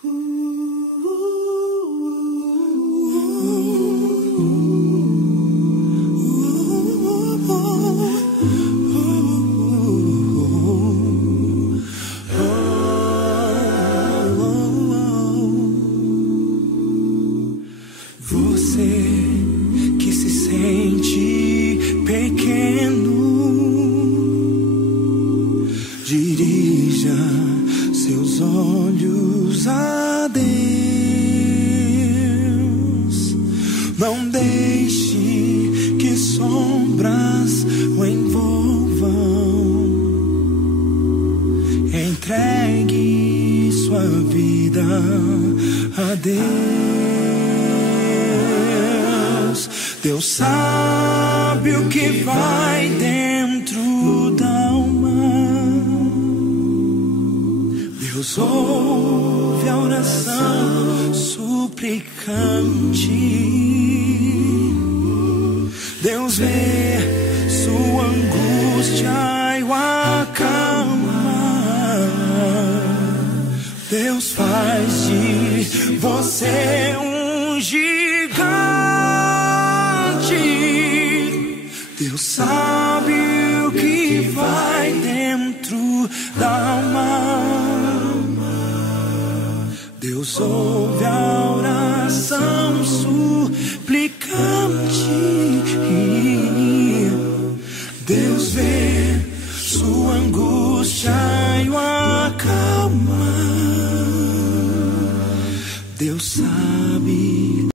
Você que se sente pequeno, dirija seus olhos a Deus. Não deixe que sombras o envolvam. Entregue sua vida a Deus. Deus sabe o que vai dentro da alma. Deus ouve a oração suplicante. Deus vê sua angústia e o acalma. Deus faz de você um gigante. Deus sabe o que vai dentro da alma. Deus ouve a oração suplicante.